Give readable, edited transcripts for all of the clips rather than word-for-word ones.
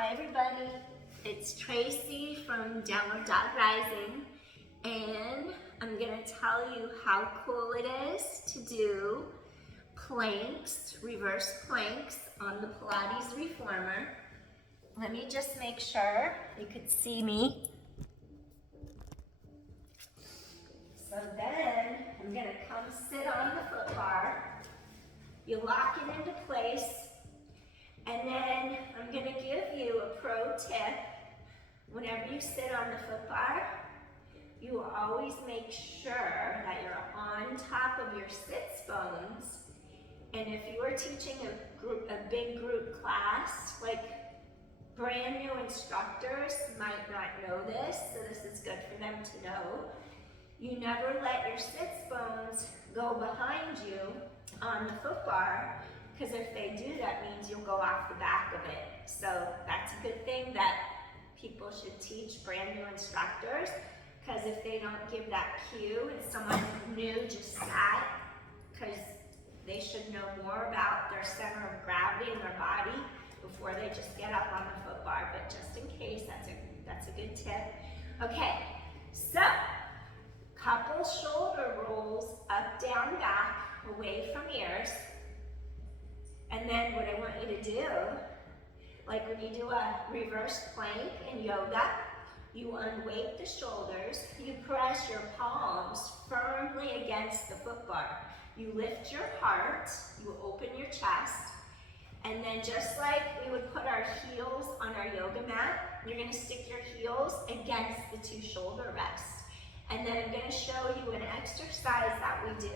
Hi everybody, it's Tracy from Downward Dog Rising, and I'm going to tell you how cool it is to do planks, reverse planks on the Pilates reformer. Let me just make sure you could see me. So then I'm going to come sit on the foot bar. You lock it into place. And then I'm going to give you a pro tip. Whenever you sit on the foot bar, you always make sure that you're on top of your sits bones. And if you are teaching a big group class, like brand new instructors might not know this, so this is good for them to know. You never let your sits bones go behind you on the foot bar, because if they do, that means you'll go off the back of it. So that's a good thing that people should teach brand new instructors, because if they don't give that cue and someone new just sat, because they should know more about their center of gravity in their body before they just get up on the foot bar. But just in case, that's a good tip. Okay, so couple shoulder rolls up, down, back, away from ears. And then what I want you to do, like when you do a reverse plank in yoga, you unweight the shoulders, you press your palms firmly against the foot bar. You lift your heart, you open your chest, and then just like we would put our heels on our yoga mat, you're gonna stick your heels against the two shoulder rests. And then I'm gonna show you an exercise that we do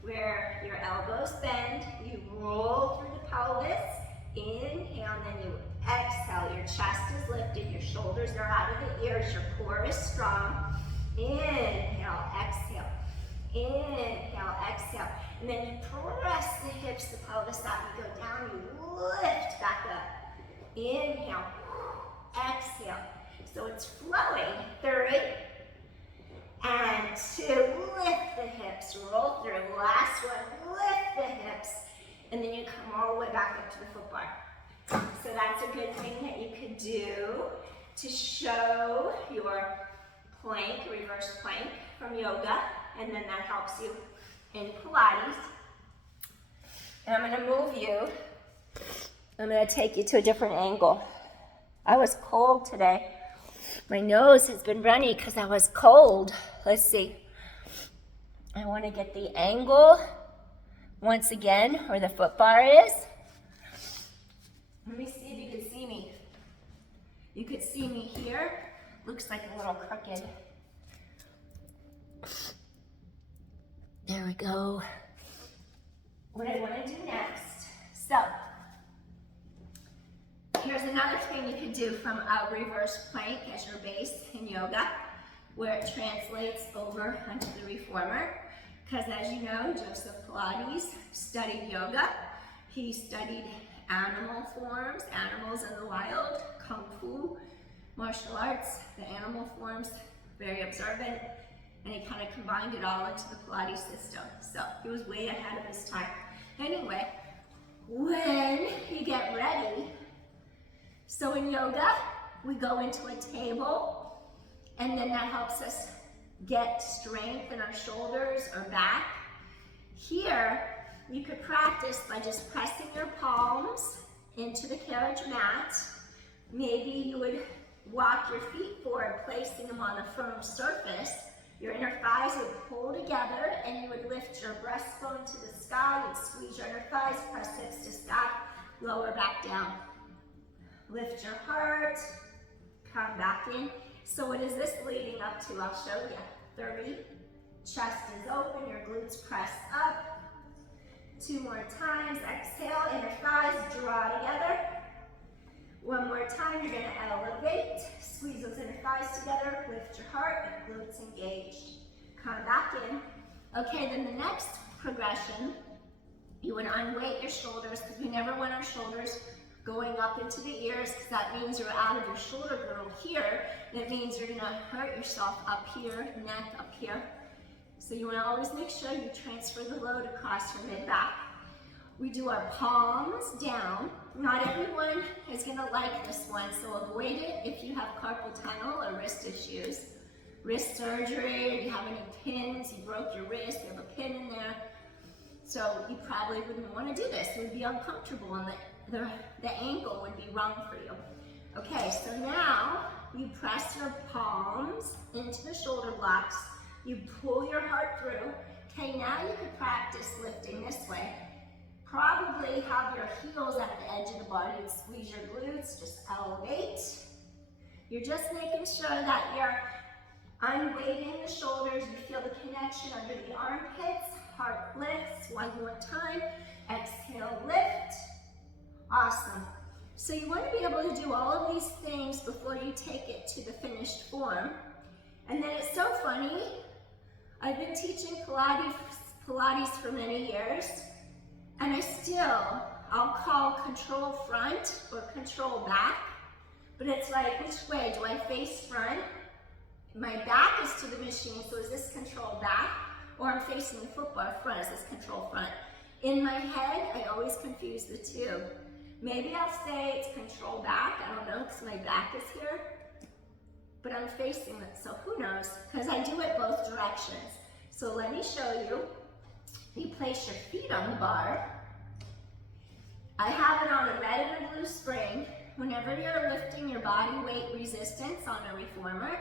where your elbows bend, you roll through the pelvis, inhale, and then you exhale. Your chest is lifted, your shoulders are out of the ears, your core is strong. Inhale, exhale. Inhale, exhale. And then you press the hips, the pelvis out, you go down, you lift back up. Inhale, exhale. So it's flowing. 3, and 2, lift the hips, roll through. Last one, lift the hips, and then you come all the way back up to the foot bar. So that's a good thing that you could do to show your plank, reverse plank from yoga, and then that helps you in Pilates. And I'm gonna move you. I'm gonna take you to a different angle. I was cold today. My nose has been runny because I was cold. Let's see. I want to get the angle once again where the foot bar is. Let me see if you can see me. You could see me here. Looks like a little crooked. There we go. What I want to do next. So, here's another thing you could do from a reverse plank as your base in yoga, where it translates over onto the reformer. Because as you know, Joseph Pilates studied yoga. He studied animal forms, animals in the wild, kung fu, martial arts, the animal forms, very observant, and he kind of combined it all into the Pilates system. So he was way ahead of his time. Anyway, when you get ready, so in yoga, we go into a table, and then that helps us get strength in our shoulders or back. Here, you could practice by just pressing your palms into the carriage mat. Maybe you would walk your feet forward, placing them on a firm surface. Your inner thighs would pull together, and you would lift your breastbone to the sky. You'd squeeze your inner thighs, press hips to sky, lower back down. Lift your heart, come back in. So what is this leading up to? I'll show you. 30, chest is open, your glutes press up. 2 more times, exhale, inner thighs draw together. 1 more time, you're gonna elevate, squeeze those inner thighs together, lift your heart, and glutes engaged. Come back in. Okay, then the next progression, you would unweight your shoulders, because we never want our shoulders going up into the ears, because that means you're out of your shoulder girdle here, and it means you're gonna hurt yourself up here, neck up here. So you wanna always make sure you transfer the load across your mid-back. We do our palms down, not everyone is gonna like this one, so avoid it if you have carpal tunnel or wrist issues. Wrist surgery, or you have any pins, you broke your wrist, you have a pin in there. So you probably wouldn't want to do this. It would be uncomfortable and the ankle would be wrong for you. Okay, so now you press your palms into the shoulder blocks. You pull your heart through. Okay, now you could practice lifting this way. Probably have your heels at the edge of the body and squeeze your glutes, just elevate. You're just making sure that you're unweighting the shoulders. You feel the connection under the armpits. Heart lifts, one more time. Exhale, lift. Awesome. So you want to be able to do all of these things before you take it to the finished form. And then it's so funny, I've been teaching Pilates for many years, and I'll call control front or control back, but it's like, which way? Do I face front? My back is to the machine, so is this control back? Or I'm facing the footbar front, is this control front? In my head, I always confuse the two. Maybe I'll say it's control back, I don't know, because my back is here, but I'm facing it, so who knows? Because I do it both directions. So let me show you. You place your feet on the bar. I have it on a red and a blue spring. Whenever you're lifting your body weight resistance on a reformer,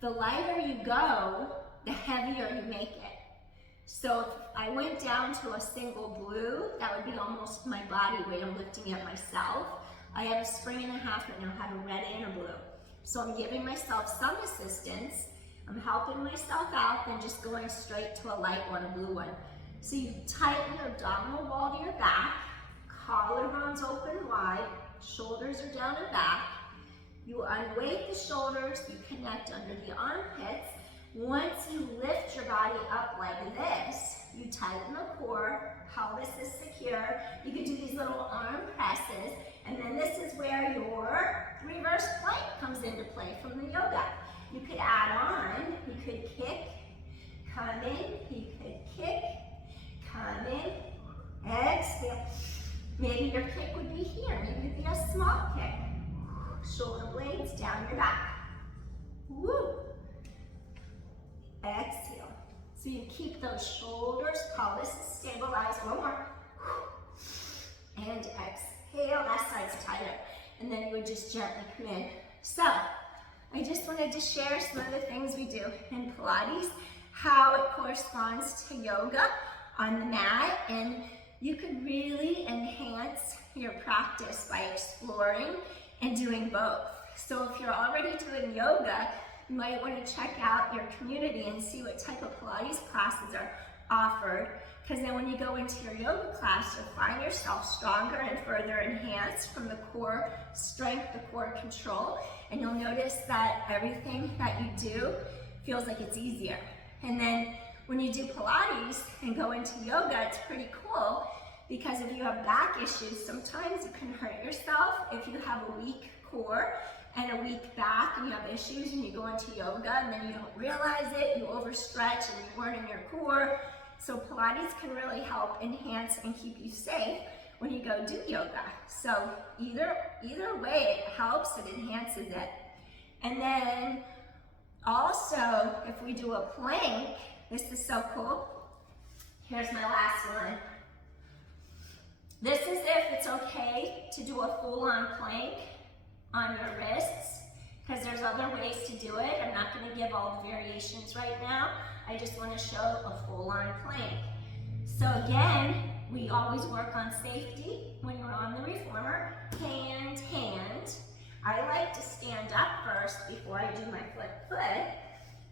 the lighter you go, the heavier you make it. So if I went down to a single blue, that would be almost my body weight. I'm lifting it myself. I have a spring and a half right now, I have a red and a blue. So I'm giving myself some assistance. I'm helping myself out, then just going straight to a light one, a blue one. So you tighten your abdominal wall to your back, collarbones open wide, shoulders are down and back. You unweight the shoulders, you connect under the armpits. Once you lift your body up like this, you tighten the core, pelvis is secure. You can do these little arm presses, and then this is where your reverse plank comes into play from the yoga. You could add on, you could kick, come in, you could kick, come in, exhale. Maybe your kick would be here, maybe it'd be a small kick. Shoulder blades down your back. Woo! Exhale. So you keep those shoulders, pelvis is stabilized. One more. And exhale, that side's tighter. And then you would just gently come in. So, I just wanted to share some of the things we do in Pilates, how it corresponds to yoga on the mat, and you could really enhance your practice by exploring and doing both. So if you're already doing yoga, you might want to check out your community and see what type of Pilates classes are offered, because then when you go into your yoga class, you'll find yourself stronger and further enhanced from the core strength, the core control, and you'll notice that everything that you do feels like it's easier. And then when you do Pilates and go into yoga, it's pretty cool, because if you have back issues, sometimes you can hurt yourself if you have a weak core and a weak back and you have issues and you go into yoga and then you don't realize it, you overstretch and you weren't in your core. So Pilates can really help enhance and keep you safe when you go do yoga. So either way, it helps, it enhances it. And then also, if we do a plank, this is so cool. Here's my last one. This is if it's okay to do a full-on plank on your wrists, because there's other ways to do it. I'm not going to give all the variations right now. I just want to show a full-on plank. So again, we always work on safety when we're on the reformer. Hand, hand. I like to stand up first before I do my foot.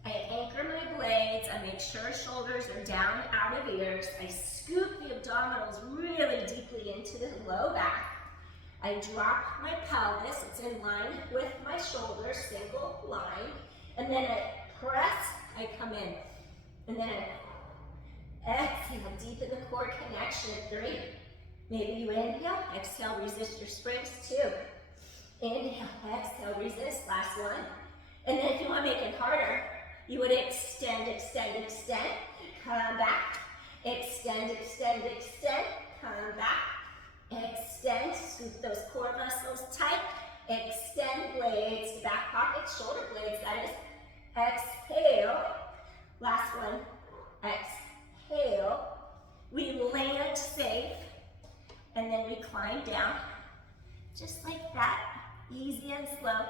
I anchor my blades. I make sure shoulders are down out of ears. I scoop the abdominals really deeply into the low back. I drop my pelvis, it's in line with my shoulders, single line, and then I press, I come in, and then I exhale, deepen the core connection at 3. Maybe you inhale, exhale, resist your springs, 2. Inhale, exhale, resist, last one. And then if you want to make it harder, you would extend, extend, extend, come back, extend, extend, extend, come back, Extend, scoop those core muscles tight. Extend blades to back pocket, shoulder blades, that is. Exhale. Last one. Exhale. We land safe, and then we climb down. Just like that, easy and slow.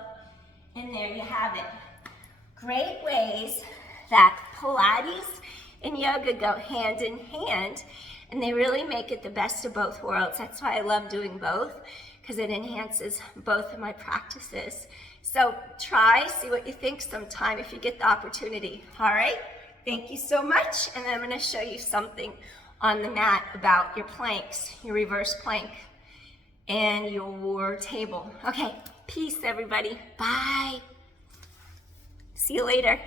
And there you have it. Great ways that Pilates and yoga go hand in hand, and they really make it the best of both worlds. That's why I love doing both, because it enhances both of my practices. So try, see what you think sometime if you get the opportunity. All right, thank you so much. And then I'm gonna show you something on the mat about your planks, your reverse plank, and your table. Okay, peace everybody, bye. See you later.